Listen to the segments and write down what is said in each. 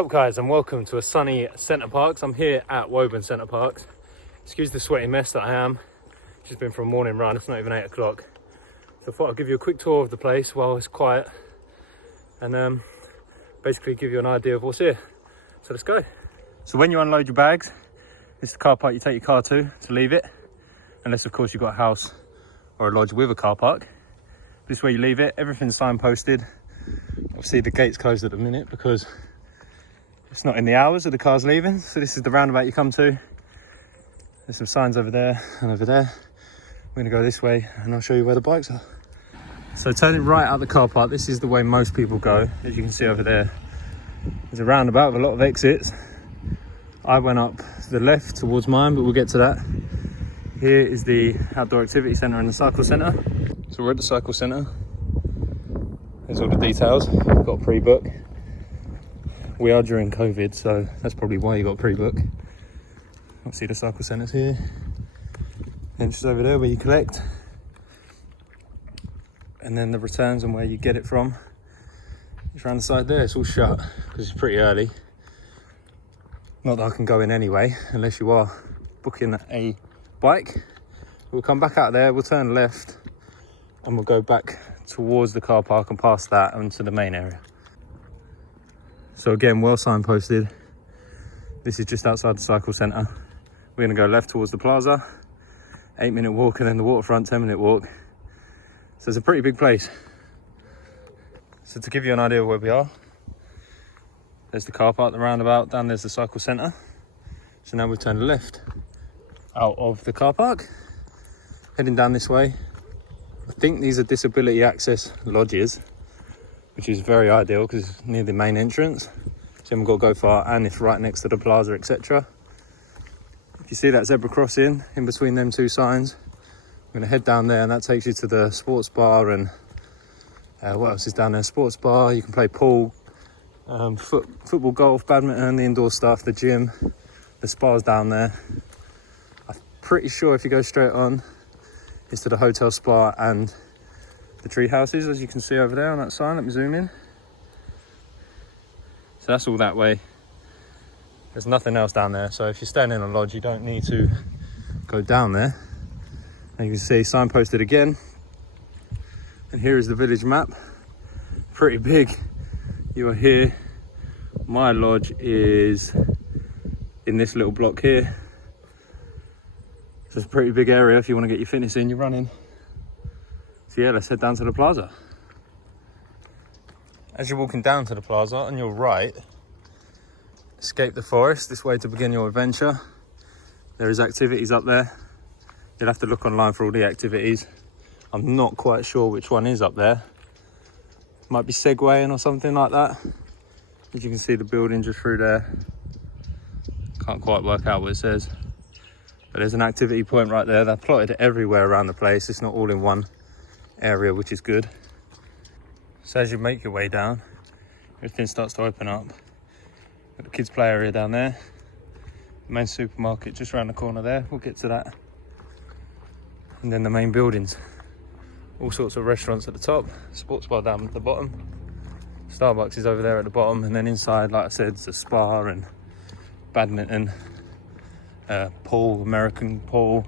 What's up guys, and welcome to a sunny Center Parcs. I'm here at Woburn Center Parcs. Excuse the sweaty mess that I am. Just been for a morning run, it's not even 8 o'clock. So I thought I'd give you a quick tour of the place while it's quiet and basically give you an idea of what's here. So let's go. So when you unload your bags, this is the car park you take your car to leave it. Unless of course you've got a house or a lodge with a car park. This is where you leave it, everything's signposted. Obviously the gate's closed at the minute because it's not in the hours of the cars leaving. So this is the roundabout you come to. There's some signs over there and over there. We're gonna go this way and I'll show you where the bikes are. So turning right out the car park, this is the way most people go. As you can see over there, there's a roundabout with a lot of exits. I went up to the left towards mine, but we'll get to that. Here is the outdoor activity centre and the cycle centre. So we're at the cycle centre. There's all the details. We've got a pre-book. We are during COVID, so that's probably why you got pre-book. Obviously the cycle centre's here. Entrance over there where you collect. And then the returns and where you get it from. It's around the side there, it's all shut because it's pretty early. Not that I can go in anyway, unless you are booking a bike. We'll come back out there, we'll turn left and we'll go back towards the car park and past that into the main area. So again, well signposted. This is just outside the cycle centre. We're gonna go left towards the plaza, 8-minute walk, and then the waterfront, 10-minute walk. So it's a pretty big place. So to give you an idea of where we are, there's the car park, the roundabout, down there's the cycle centre. So now we've turned left out of the car park, heading down this way. I think these are disability access lodges, which is very ideal because it's near the main entrance. So you haven't got to go far and it's right next to the plaza, etc. If you see that zebra crossing in between them two signs, I'm going to head down there and that takes you to the sports bar and what else is down there? Sports bar, you can play pool, football, golf, badminton, the indoor stuff, the gym, the spa's down there. I'm pretty sure if you go straight on, it's to the hotel spa and the tree houses, as you can see over there on that sign. Let me zoom in. So that's all that way. There's nothing else down there. So if you're staying in a lodge, you don't need to go down there. And you can see signposted again. And here is the village map. Pretty big. You are here. My lodge is in this little block here. So it's a pretty big area if you want to get your fitness in, you're running. So yeah, let's head down to the plaza. As you're walking down to the plaza, on your right, escape the forest, this way to begin your adventure. There is activities up there. You'll have to look online for all the activities. I'm not quite sure which one is up there. Might be segwaying or something like that. As you can see the building just through there. Can't quite work out what it says. But there's an activity point right there. They're plotted everywhere around the place. It's not all in one area, which is good. So as you make your way down, everything starts to open up. Got the kids play area down there. The main supermarket just around the corner there. We'll get to that. And then the main buildings. All sorts of restaurants at the top. Sports bar down at the bottom. Starbucks is over there at the bottom. And then inside, like I said, it's a spa and badminton. Pool, American pool,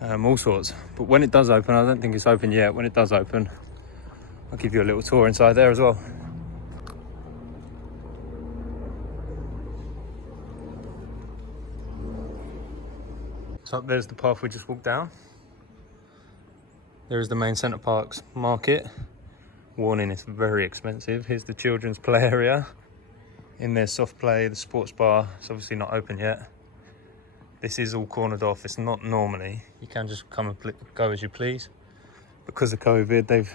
all sorts. But when it does open, I don't think it's open yet. When it does open, I'll give you a little tour inside there as well. So up there's the path we just walked down. There is the main Center Parcs market. Warning, it's very expensive. Here's the children's play area. In there, soft play, the sports bar. It's obviously not open yet. This is all cornered off. It's not normally. You can just come and go as you please. Because of COVID, they've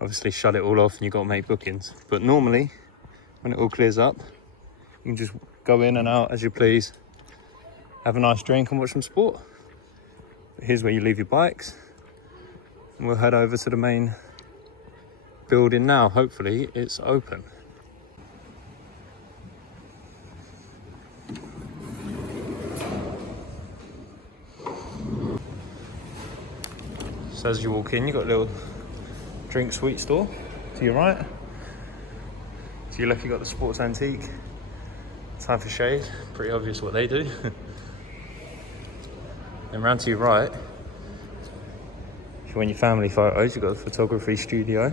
obviously shut it all off and you've got to make bookings. But normally, when it all clears up, you can just go in and out as you please. Have a nice drink and watch some sport. But here's where you leave your bikes. And we'll head over to the main building now. Hopefully, it's open. So as you walk in, you've got a little drink sweet store to your right. To your left, you got the Sports Antique. Time for shade. Pretty obvious what they do. Then round to your right, if you want your family photos, you've got the photography studio.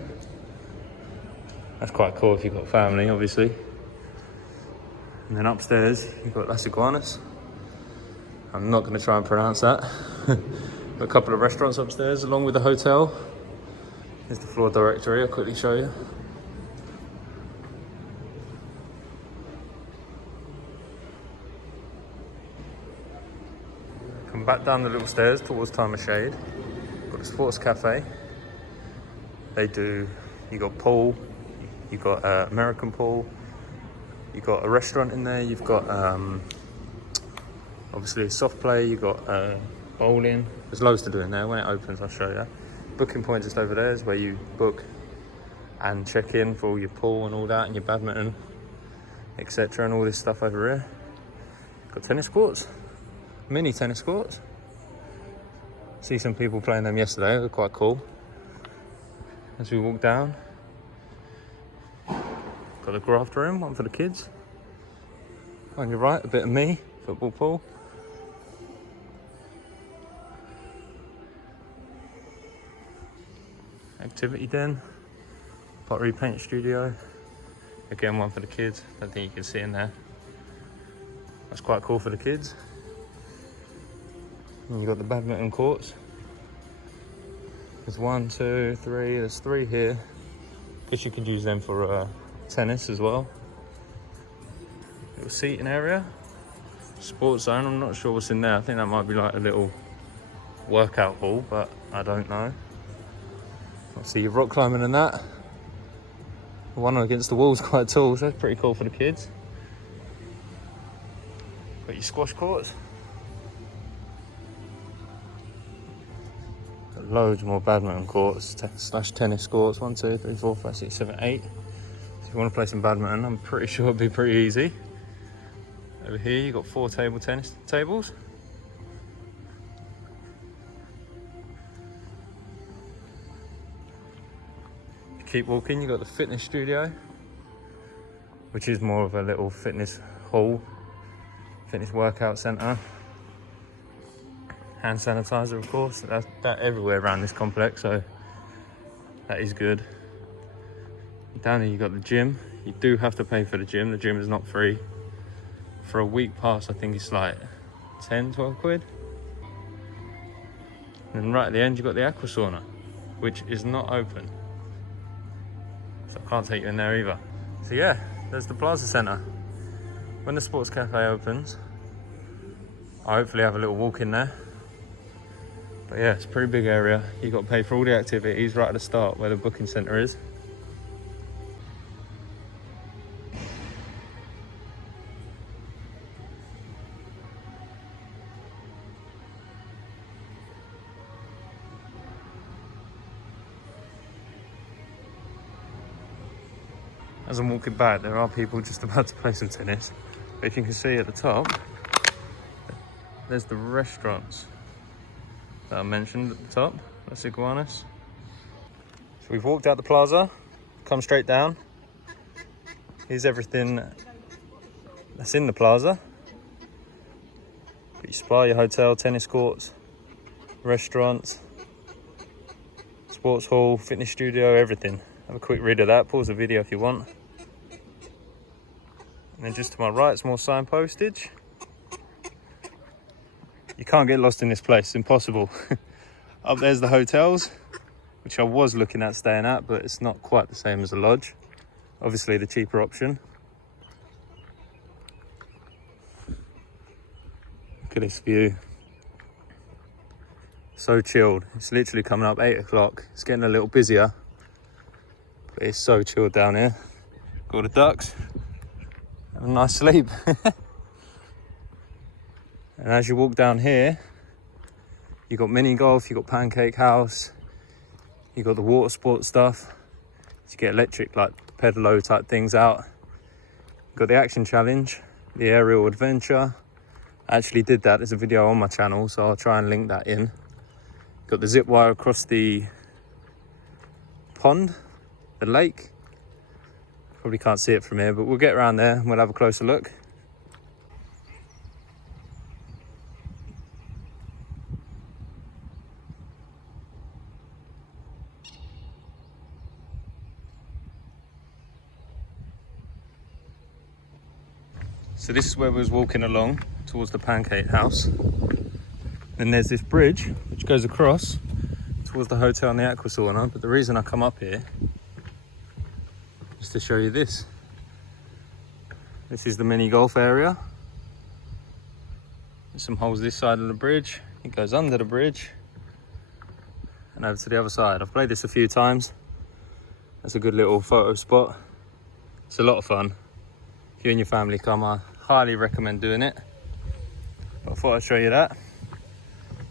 That's quite cool if you've got family, obviously. And then upstairs, you've got Las Iguanas. I'm not going to try and pronounce that. Got a couple of restaurants upstairs, along with the hotel. Here's the floor directory, I'll quickly show you. Come back down the little stairs towards Time of Shade. Got a sports cafe. They do, you got pool, you got American pool, you got a restaurant in there, you've got obviously soft play, you've got bowling. There's loads to do in there. When it opens, I'll show you. Booking point just over there is where you book and check in for all your pool and all that, and your badminton, etc., and all this stuff over here. Got tennis courts. Mini tennis courts. See some people playing them yesterday, they're quite cool. As we walk down, got a graft room, one for the kids. On your right, a bit of me, football pool. Activity den, pottery paint studio. Again, one for the kids, don't think you can see in there. That's quite cool for the kids. And you've got the badminton courts. There's 1, 2, 3, there's 3 here. Guess you could use them for tennis as well. Little seating area. Sports zone, I'm not sure what's in there. I think that might be like a little workout hall, but I don't know. Obviously you're rock climbing and that. The one against the wall is quite tall, so that's pretty cool for the kids. Got your squash courts. Loads more badminton courts slash tennis courts. 1, 2, 3, 4, 5, 6, 7, 8. So if you want to play some badminton, I'm pretty sure it'll be pretty easy. Over here you've got 4 table tennis tables. If you keep walking, you've got the fitness studio, which is more of a little fitness hall, fitness workout centre. Hand sanitizer, of course, that's everywhere around this complex, so that is good. Down here you've got the gym. You do have to pay for the gym. The gym is not free. For a week pass, I think it's like 10, 12 quid. And then right at the end, you've got the aqua sauna, which is not open. So I can't take you in there either. So yeah, there's the Plaza Centre. When the sports cafe opens, I'll hopefully have a little walk in there. But yeah, it's a pretty big area. You've got to pay for all the activities right at the start where the booking centre is. As I'm walking back, there are people just about to play some tennis. But if you can see at the top, there's the restaurants that I mentioned at the top, Las Iguanas. So we've walked out the plaza, come straight down. Here's everything that's in the plaza. Got your spa, your hotel, tennis courts, restaurants, sports hall, fitness studio, everything. Have a quick read of that, pause the video if you want. And then just to my right, it's more signpostage. You can't get lost in this place, it's impossible. Up there's the hotels, which I was looking at staying at, but it's not quite the same as a lodge. Obviously the cheaper option. Look at this view. So chilled. It's literally coming up 8 o'clock. It's getting a little busier, but it's so chilled down here. Got the ducks. Have a nice sleep. And as you walk down here, you've got mini golf, you've got pancake house, you've got the water sports stuff. You get electric like pedalo type things out. You've got the action challenge, the aerial adventure. I actually did that, there's a video on my channel, so I'll try and link that in. Got the zip wire across the pond, the lake. Probably can't see it from here, but we'll get around there and we'll have a closer look. So this is where we was walking along towards the Pancake House. Then there's this bridge which goes across towards the hotel and the aqua sauna. But the reason I come up here is to show you this. This is the mini golf area. There's some holes this side of the bridge. It goes under the bridge and over to the other side. I've played this a few times. That's a good little photo spot. It's a lot of fun. If you and your family come, I highly recommend doing it. But I thought I'd show you that.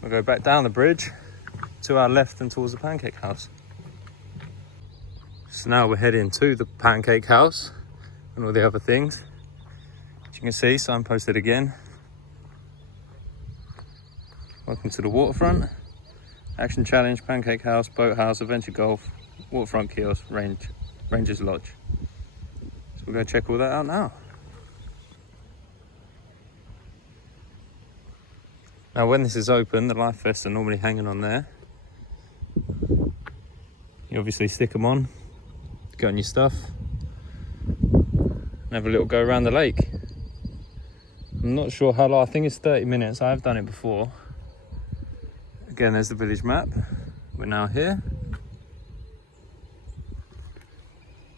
We'll go back down the bridge to our left and towards the Pancake House. So now we're heading to the Pancake House and all the other things. As you can see, signposted again. Welcome to the waterfront. Action Challenge, Pancake House, Boat House, Adventure Golf, Waterfront Kiosk, Rangers Lodge. So we'll go check all that out now. Now when this is open, the life vests are normally hanging on there. You obviously stick them on, get on your stuff, and have a little go around the lake. I'm not sure how long, I think it's 30 minutes. I have done it before. Again, there's the village map. We're now here.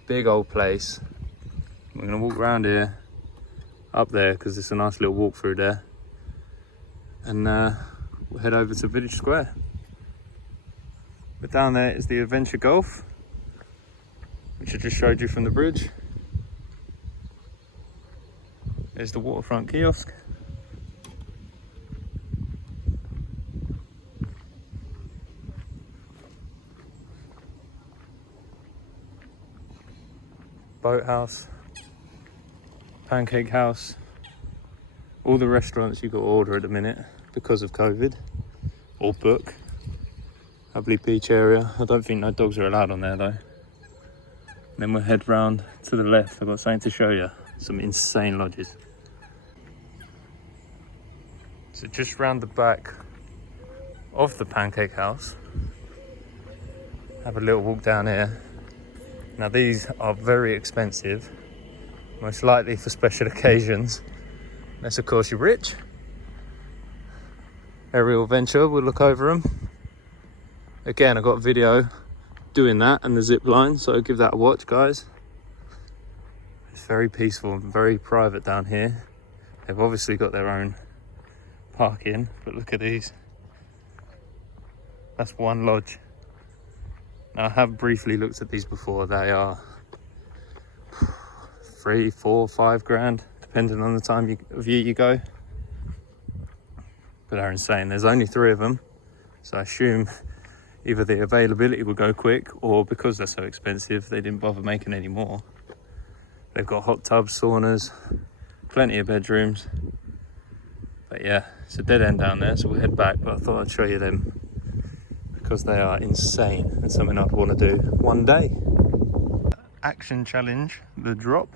Big old place. We're gonna walk around here, up there, because it's a nice little walk through there. And we'll head over to Village Square. But down there is the Adventure Golf, which I just showed you from the bridge. There's the Waterfront Kiosk. Boat House, Pancake House. All the restaurants you've got to order at the minute because of COVID, or book. Lovely beach area. I don't think no dogs are allowed on there though. Then we'll head round to the left. I've got something to show you. Some insane lodges. So just round the back of the Pancake House, have a little walk down here. Now these are very expensive, most likely for special occasions. Unless of course you're rich. Aerial Adventure, we'll look over them. Again, I got a video doing that and the zip line, so give that a watch, guys. It's very peaceful and very private down here. They've obviously got their own parking, but look at these. That's one lodge. Now I have briefly looked at these before. They are 3, 4, 5 grand. Depending on the time of year you go. But they're insane. There's only 3 of them. So I assume either the availability will go quick, or because they're so expensive, they didn't bother making any more. They've got hot tubs, saunas, plenty of bedrooms. But yeah, it's a dead end down there, so we'll head back. But I thought I'd show you them because they are insane and something I'd want to do one day. Action Challenge, the drop.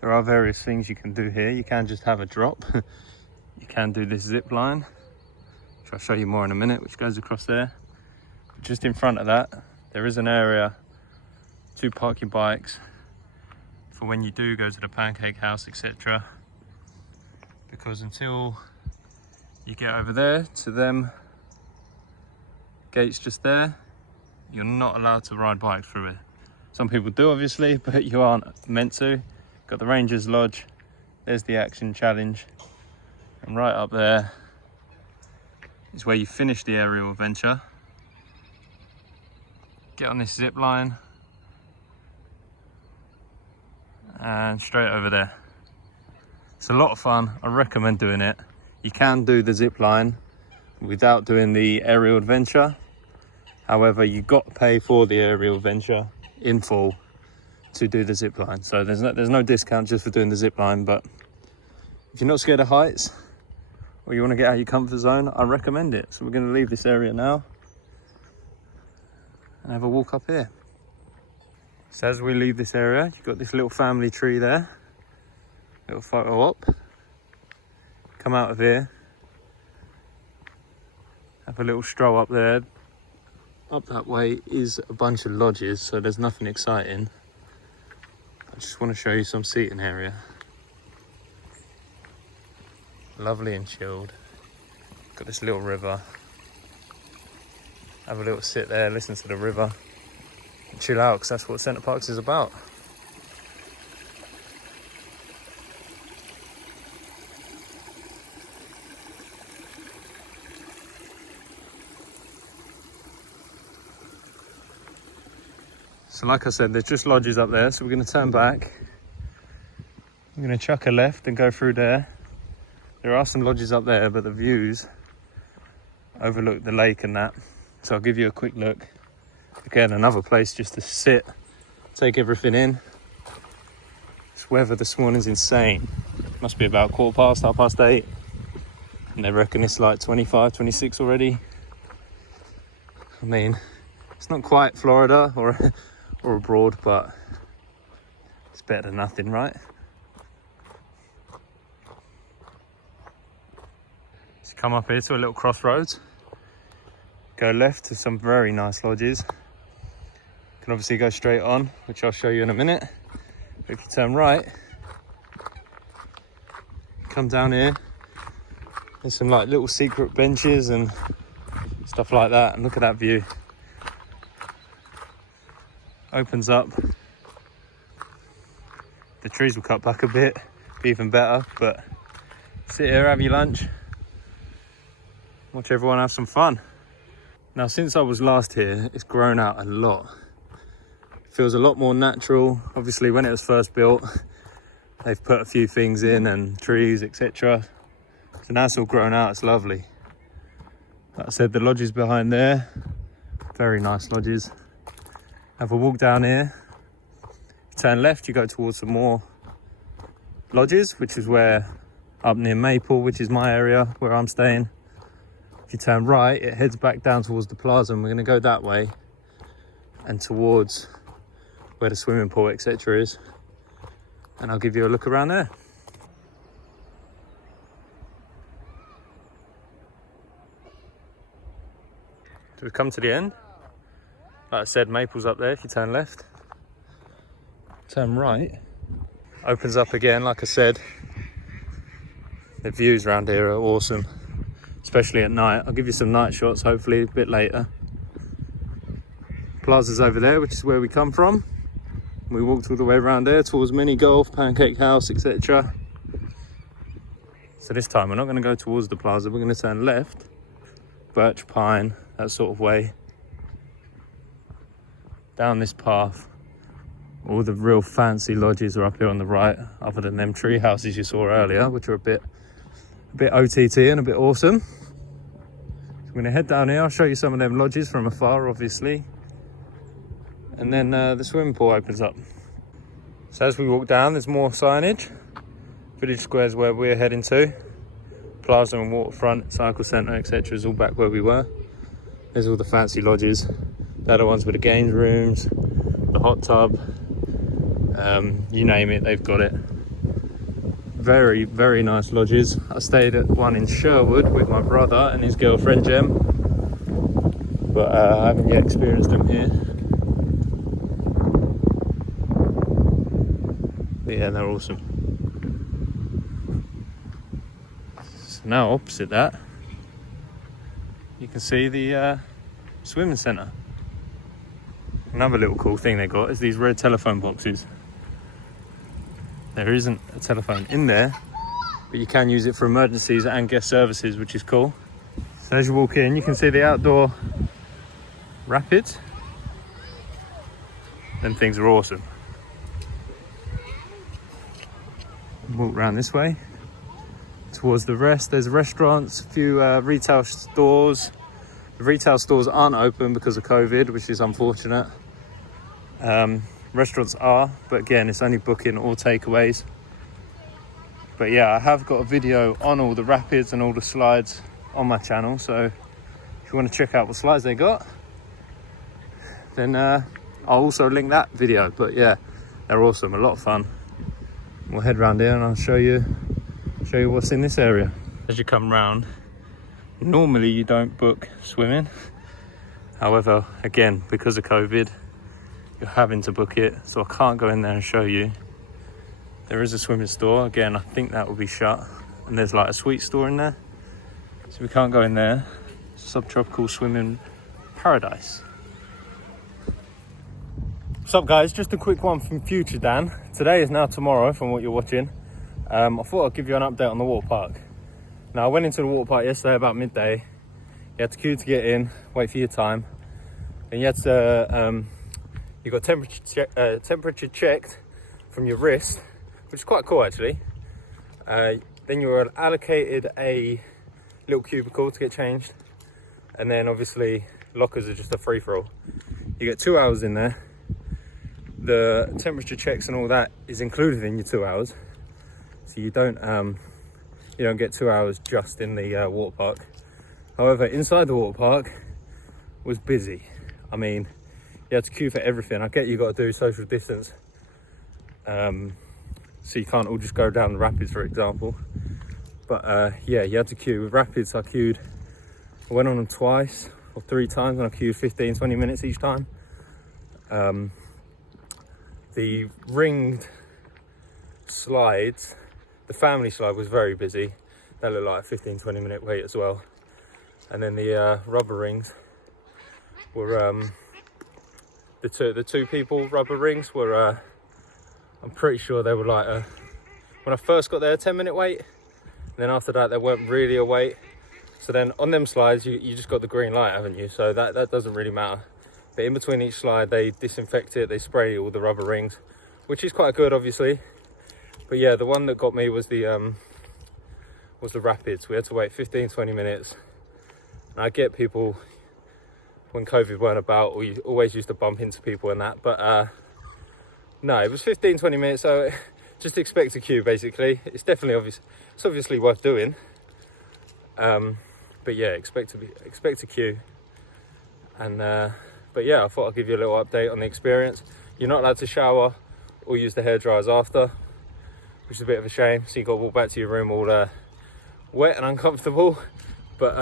There are various things you can do here. You can just have a drop. You can do this zip line, which I'll show you more in a minute, which goes across there. But just in front of that, there is an area to park your bikes for when you do go to the Pancake House, etc. Because until you get over there to them gates just there, you're not allowed to ride bikes through it. Some people do obviously, but you aren't meant to. Got the Rangers Lodge, there's the Action Challenge, and right up there is where you finish the aerial adventure. Get on this zip line and straight over there. It's a lot of fun. I recommend doing it. You can do the zip line without doing the aerial adventure. However, you got to pay for the aerial adventure in full to do the zip line. So there's no discount just for doing the zip line. But if you're not scared of heights or you want to get out of your comfort zone, I recommend it. So we're going to leave this area now and have a walk up here. So as we leave this area, you've got this little family tree there. Little photo op. Come out of here. Have a little stroll up there. Up that way is a bunch of lodges, so there's nothing exciting. I just want to show you some seating area. Lovely and chilled. Got this little river. Have a little sit there, listen to the river, and chill out, because that's what Center Parcs is about. So like I said, there's just lodges up there, so we're going to turn back. We're going to chuck a left and go through there. There are some lodges up there, but the views overlook the lake and that. So I'll give you a quick look. Again, another place just to sit, take everything in. This weather this morning's insane. Must be about 8:15. And they reckon it's like 25, 26 already. I mean, it's not quite Florida or abroad, but it's better than nothing, right? So come up here to a little crossroads. Go left to some very nice lodges. You can obviously go straight on, which I'll show you in a minute. But if you turn right, come down here. There's some like little secret benches and stuff like that. And look at that view. Opens up. The trees will cut back a bit, be even better. But sit here, have your lunch. Watch everyone have some fun. Now, since I was last here, it's grown out a lot. It feels a lot more natural. Obviously, when it was first built, they've put a few things in and trees, etc. So now it's all grown out, it's lovely. Like I said, the lodges behind there, very nice lodges. Have a walk down here. Turn left, you go towards some more lodges, which is where, up near Maple, which is my area, where I'm staying. If you turn right, it heads back down towards the plaza, and we're going to go that way and towards where the swimming pool, etc. is. And I'll give you a look around there. So we've come to the end. Like I said, Maple's up there if you turn left. Turn right. Opens up again, like I said. The views around here are awesome. Especially at night. I'll give you some night shots, hopefully a bit later. Plaza's over there, which is where we come from. We walked all the way around there towards mini golf, pancake house, etc. So this time we're not going to go towards the plaza, we're going to turn left. Birch Pine, that sort of way. Down this path. All the real fancy lodges are up here on the right, other than them tree houses you saw earlier, which are a bit OTT and a bit awesome. So I'm going to head down here. I'll show you some of them lodges from afar, obviously. And then the swimming pool opens up. So as we walk down, there's more signage. Village Square is where we're heading to. Plaza and Waterfront, Cycle Centre, etc. is all back where we were. There's all the fancy lodges. They're the ones with the games rooms, the hot tub. You name it, they've got it. Very, very nice lodges. I stayed at one in Sherwood with my brother and his girlfriend Jem, but I haven't yet experienced them here. But yeah, they're awesome. So now opposite that, you can see the swimming centre. Another little cool thing they got is these red telephone boxes. There isn't a telephone in there, but you can use it for emergencies and guest services, which is cool. So as you walk in, you can see the outdoor rapids. Them things are awesome. Walk around this way. Towards the rest, there's restaurants, a few retail stores. The retail stores aren't open because of COVID, which is unfortunate. Restaurants are, but again, it's only booking or takeaways. But yeah, I have got a video on all the rapids and all the slides on my channel, so if you want to check out what slides they got, then I'll also link that video. But yeah, they're awesome, a lot of fun. We'll head round here and I'll show you what's in this area. As you come round, normally you don't book swimming. However, again, because of COVID, you're having to book it, so I can't go in there and show you. There is a swimming store. Again, I think that will be shut. And there's like a sweet store in there, so we can't go in there. Subtropical swimming paradise. What's up, guys? Just a quick one from future Dan. Today is now tomorrow from what you're watching. I thought I'd give you an update on the water park. Now, I went into the water park yesterday about midday. You had to queue to get in, wait for your time. And you had to, you got temperature checked from your wrist, which is quite cool actually. Then you were allocated a little cubicle to get changed. And then obviously lockers are just a free-for-all. You get 2 hours in there. The temperature checks and all that is included in your 2 hours. So you don't get 2 hours just in the water park. However, inside the water park was busy. I mean, you had to queue for everything. I get you got to do social distance. So you can't all just go down the rapids, for example. But yeah, you had to queue. With rapids, I went on them twice or 3 times, and I queued 15-20 minutes each time. The ringed slides, the family slide was very busy. That looked like a 15-20 minute wait as well. And then the rubber rings were the two people rubber rings were I'm pretty sure they were like when I first got there, 10-minute wait. And then after that, there weren't really a wait. So then on them slides, you just got the green light, haven't you? So that doesn't really matter. But in between each slide, they disinfect it, they spray all the rubber rings, which is quite good, obviously. But yeah, the one that got me was the rapids. We had to wait 15-20 minutes. And I get people, when COVID weren't about, or you always used to bump into people and that. But no, it was 15-20 minutes, so just expect a queue, basically. It's definitely it's obviously worth doing. But yeah, expect a queue. And but yeah, I thought I'd give you a little update on the experience. You're not allowed to shower or use the hair dryers after, which is a bit of a shame. So you got to walk back to your room all wet and uncomfortable. But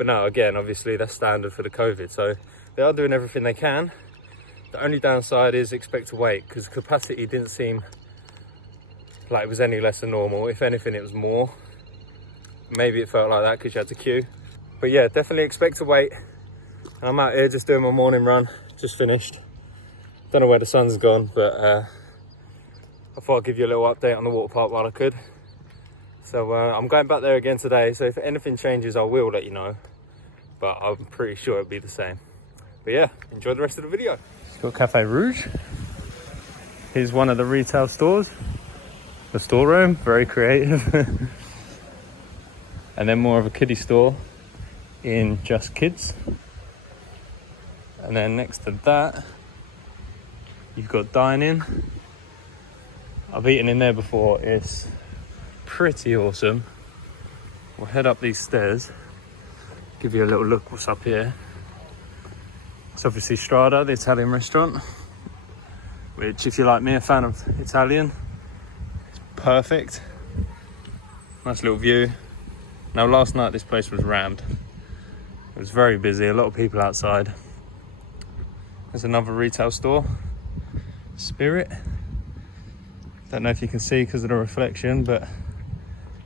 no, again, obviously that's standard for the COVID. So they are doing everything they can. The only downside is expect to wait, because capacity didn't seem like it was any less than normal. If anything, it was more. Maybe it felt like that because you had to queue. But yeah, definitely expect to wait. And I'm out here just doing my morning run, just finished. Don't know where the sun's gone, but I thought I'd give you a little update on the water park while I could. So I'm going back there again today, so if anything changes, I will let you know. But I'm pretty sure it'll be the same. But yeah, enjoy the rest of the video. It's got Cafe Rouge. Here's one of the retail stores. The storeroom, very creative. And then more of a kiddie store in Just Kids. And then next to that, you've got dining. I've eaten in there before, it's pretty awesome. We'll head up these stairs, give you a little look what's up here. It's obviously Strada, the Italian restaurant, which if you're like me, a fan of Italian, it's perfect. Nice little view. Now last night this place was rammed. It was very busy, a lot of people outside. There's another retail store, Spirit. Don't know if you can see because of the reflection, but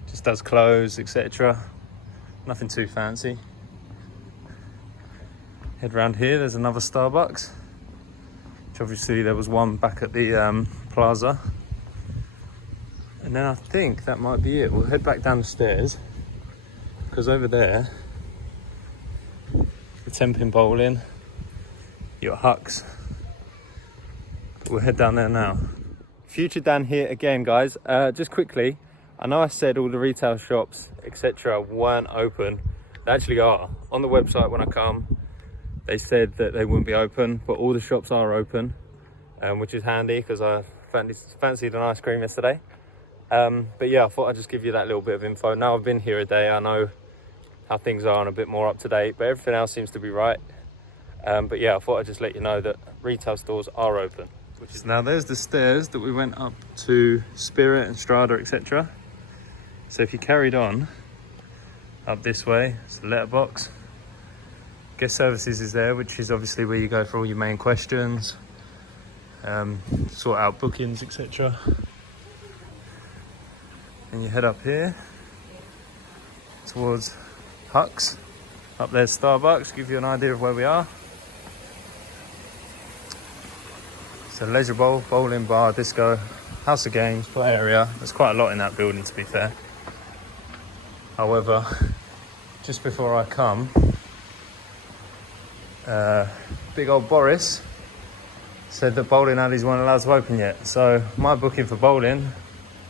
just does clothes, etc. Nothing too fancy. Head round here, there's another Starbucks, which obviously there was one back at the plaza. And then I think that might be it. We'll head back down the stairs, because over there, the 10-pin bowling, you got Hucks. We'll head down there now. Future Dan here again, guys. Just quickly, I know I said all the retail shops, etc. weren't open. They actually are. On the website when I come, they said that they wouldn't be open, but all the shops are open, which is handy because I fancied an ice cream yesterday. But yeah, I thought I'd just give you that little bit of info. Now I've been here a day, I know how things are and a bit more up to date, but everything else seems to be right. But yeah, I thought I'd just let you know that retail stores are open. Now there's the stairs that we went up to Spirit and Strada, etc. So if you carried on up this way, it's the letterbox. Guest services is there, which is obviously where you go for all your main questions, sort out bookings, etc. And you head up here towards Hucks. Up there's Starbucks, give you an idea of where we are. So leisure bowl, bowling, bar, disco, house of games, play area. There's quite a lot in that building, to be fair. However, just before I come, big old Boris said that bowling alleys weren't allowed to open yet. So my booking for bowling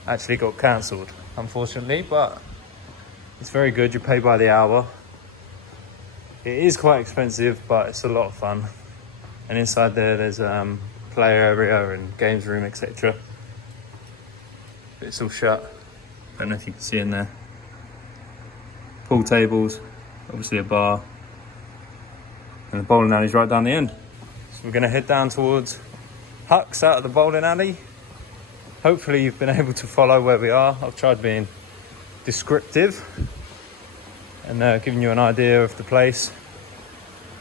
actually got cancelled, unfortunately, but it's very good. You pay by the hour. It is quite expensive, but it's a lot of fun. And inside there's play area and games room, etc. But it's all shut. Don't know if you can see in there. Pool tables, obviously a bar, and the bowling alley's right down the end. So we're going to head down towards Hucks out of the bowling alley. Hopefully you've been able to follow where we are. I've tried being descriptive and giving you an idea of the place.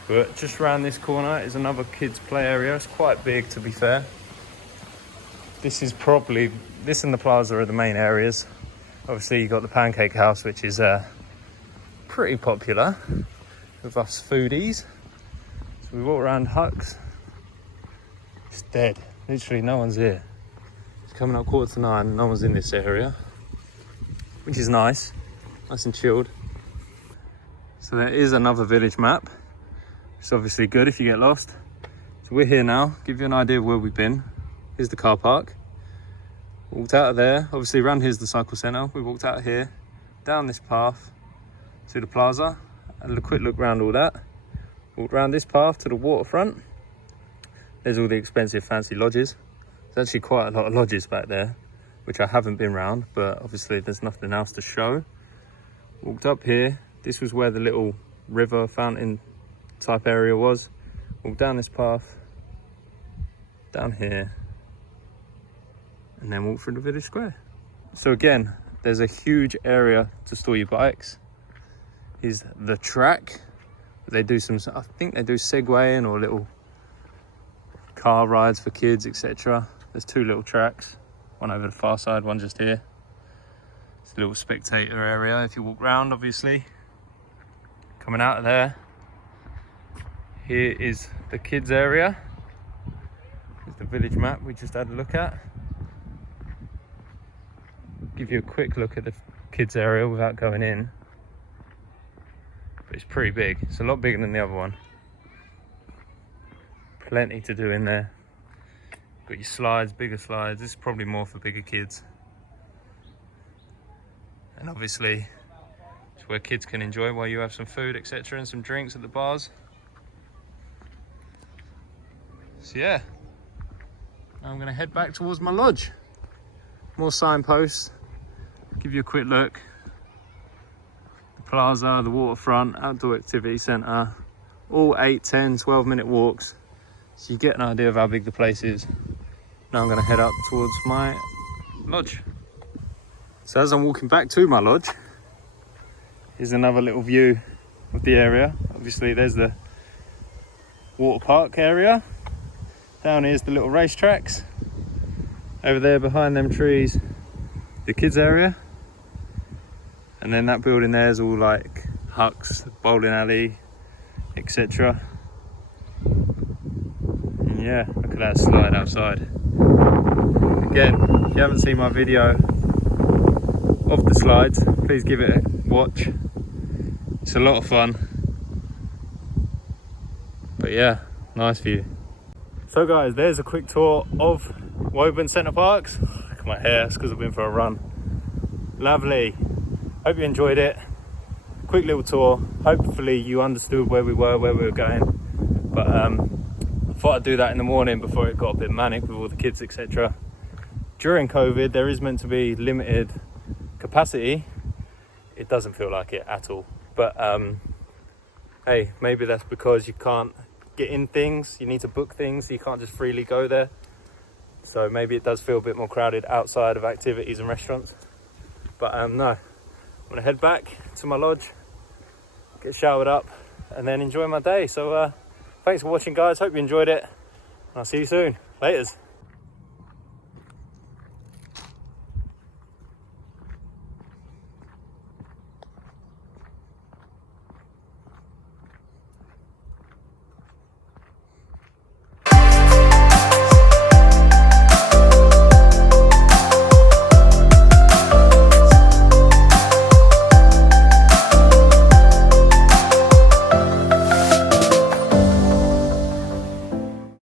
But just around this corner is another kids play area. It's quite big, to be fair. This and the plaza are the main areas. Obviously you've got the Pancake House, which is pretty popular with us foodies. So we walk around Hucks. It's dead. Literally no one's here. It's coming up 9:15, no one's in this area, which is nice and chilled. So there is another village map. It's obviously good if you get lost. So we're here now, give you an idea of where we've been. Here's the car park. Walked out of there, obviously around here's the cycle centre. We walked out here, down this path to the plaza, had a quick look around all that. Walked around this path to the waterfront. There's all the expensive fancy lodges. There's actually quite a lot of lodges back there, which I haven't been round, but obviously there's nothing else to show. Walked up here, this was where the little river fountain type area was. Walked down this path, down here, and then walk through the village square. So again, there's a huge area to store your bikes. Here's the track. They do I think they do segwaying or little car rides for kids, etc. There's 2 little tracks, one over the far side, one just here. It's a little spectator area if you walk round, obviously. Coming out of there, here is the kids area. Here's the village map we just had a look at. Give you a quick look at the kids area without going in. But it's pretty big. It's a lot bigger than the other one. Plenty to do in there. Got your slides, bigger slides. This is probably more for bigger kids. And obviously, it's where kids can enjoy while you have some food, etc., and some drinks at the bars. So yeah, now I'm going to head back towards my lodge. More signposts. Give you a quick look. The plaza, the waterfront, outdoor activity centre. All 8, 10, 12-minute walks. So you get an idea of how big the place is. Now I'm going to head up towards my lodge. So as I'm walking back to my lodge, here's another little view of the area. Obviously there's the water park area. Down here's the little racetracks. Over there behind them trees, the kids area. And then that building there is all like Hucks, bowling alley, etc. Yeah, look at that slide outside. Again, if you haven't seen my video of the slides, please give it a watch. It's a lot of fun. But yeah, nice view. So guys, there's a quick tour of Woburn Center Parcs. Look at my hair, it's because I've been for a run. Lovely. Hope you enjoyed it. Quick little tour. Hopefully you understood where we were going. But I thought I'd do that in the morning before it got a bit manic with all the kids, etc. During COVID, there is meant to be limited capacity. It doesn't feel like it at all. But hey, maybe that's because you can't get in things. You need to book things, so you can't just freely go there. So maybe it does feel a bit more crowded outside of activities and restaurants. But no, I'm gonna head back to my lodge, get showered up, and then enjoy my day. So thanks for watching, guys. Hope you enjoyed it. I'll see you soon. Laters.